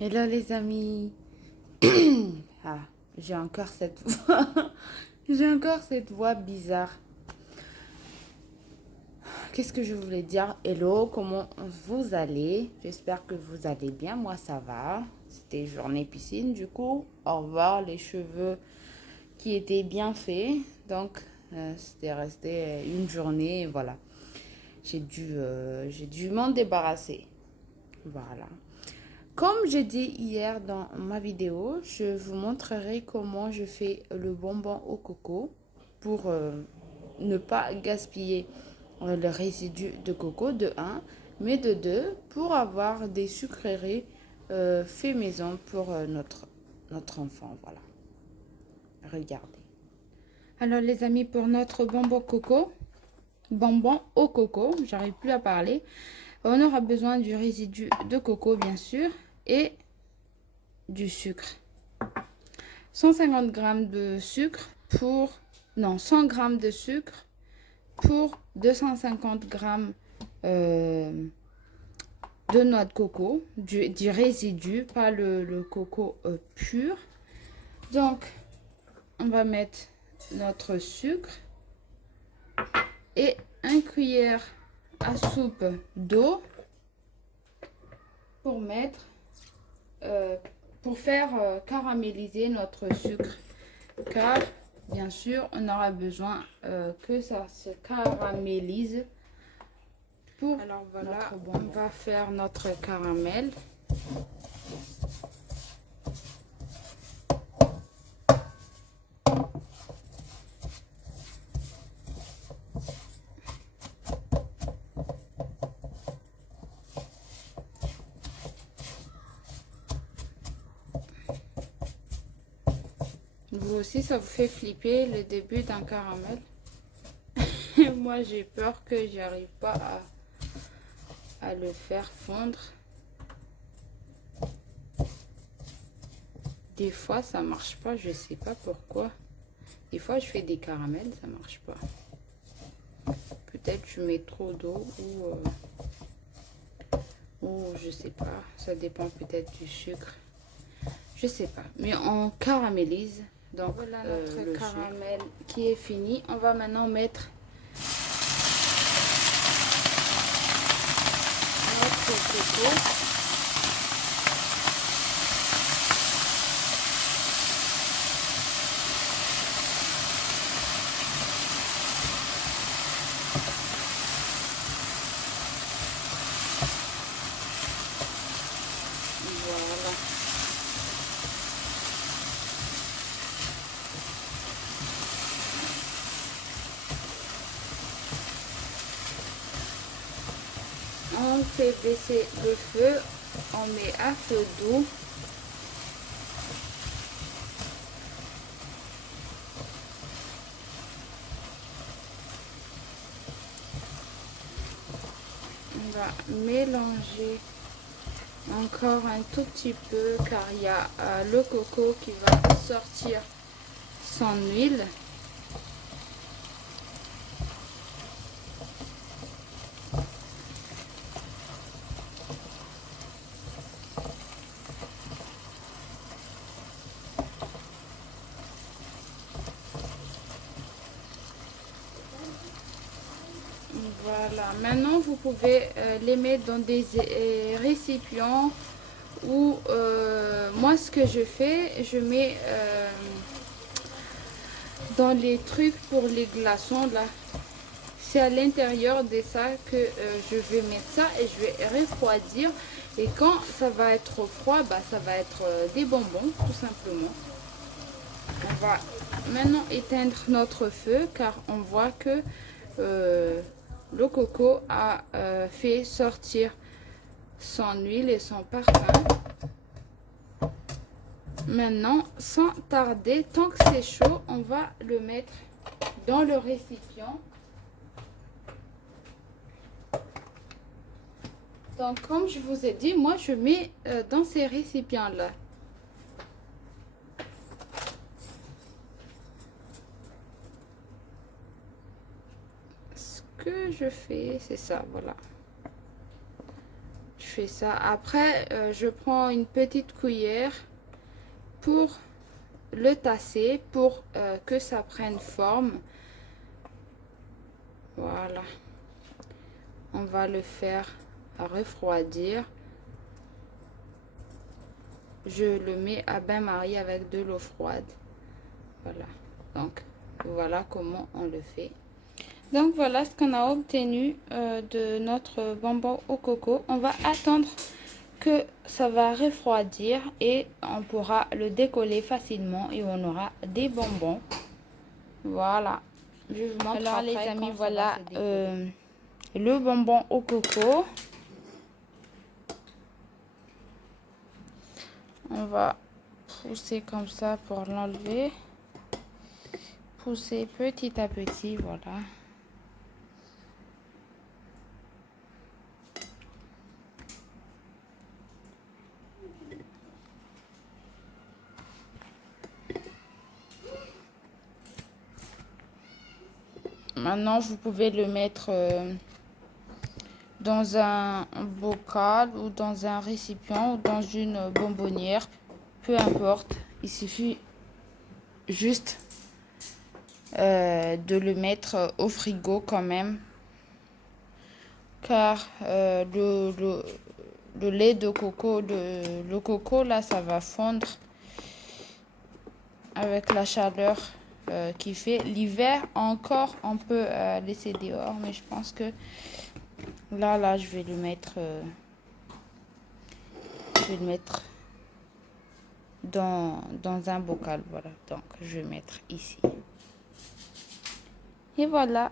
Hello les amis. Ah, j'ai encore cette voix. J'ai encore cette voix bizarre. Qu'est-ce que je voulais dire? Hello, comment vous allez? J'espère que vous allez bien. Moi, ça va. C'était journée piscine, du coup. Au revoir, les cheveux qui étaient bien faits. Donc, c'était resté une journée. Voilà. J'ai dû m'en débarrasser. Voilà. Comme j'ai dit hier dans ma vidéo, je vous montrerai comment je fais le bonbon au coco pour ne pas gaspiller le résidu de coco de un, mais de 2 pour avoir des sucreries fait maison pour notre enfant. Voilà, regardez. Alors les amis, pour notre bonbon au coco, j'arrive plus à parler, on aura besoin du résidu de coco bien sûr et du sucre. 150 grammes de sucre pour... Non, 100 grammes de sucre pour 250 grammes de noix de coco, du résidu, pas le coco pur. Donc, on va mettre notre sucre et une cuillère à soupe d'eau pour mettre, pour faire caraméliser notre sucre. Car bien sûr, on aura besoin que ça se caramélise pour. Alors voilà, on va faire notre caramel. Vous aussi, ça vous fait flipper le début d'un caramel. Moi, j'ai peur que j'arrive pas à le faire fondre. Des fois, ça marche pas, je sais pas pourquoi. Des fois, je fais des caramels, ça marche pas. Peut-être je mets trop d'eau ou je sais pas. Ça dépend peut-être du sucre. Je sais pas. Mais on caramélise. Donc voilà notre caramel qui est fini. On va maintenant mettre notre coco. Voilà. On fait baisser le feu. On met à feu doux. On va mélanger encore un tout petit peu car il y a le coco qui va sortir son huile. Voilà, maintenant vous pouvez les mettre dans des récipients ou moi ce que je fais, je mets dans les trucs pour les glaçons là. C'est à l'intérieur de ça que je vais mettre ça et je vais refroidir. Et quand ça va être froid, bah, ça va être des bonbons tout simplement. On va maintenant éteindre notre feu car on voit que le coco a fait sortir son huile et son parfum. Maintenant, sans tarder, tant que c'est chaud, on va le mettre dans le récipient. Donc, comme je vous ai dit, moi, je mets dans ces récipients-là. Ce que je fais, c'est ça, voilà. Je fais ça. Après, je prends une petite cuillère pour le tasser, pour que ça prenne forme. Voilà. On va le faire refroidir. Je le mets à bain-marie avec de l'eau froide. Voilà. Donc, voilà comment on le fait. Donc, voilà ce qu'on a obtenu de notre bonbon au coco. On va attendre que ça va refroidir et on pourra le décoller facilement et on aura des bonbons. Voilà. Je vous montre. Alors, les amis, voilà le bonbon au coco. On va pousser comme ça pour l'enlever. Pousser petit à petit, voilà. Maintenant, vous pouvez le mettre dans un bocal ou dans un récipient ou dans une bonbonnière. Peu importe, il suffit juste de le mettre au frigo quand même. Car le lait de coco, le coco là, ça va fondre avec la chaleur qui fait. L'hiver encore on peut laisser dehors, mais je pense que là je vais le mettre dans un bocal. Voilà, donc je vais mettre ici et voilà.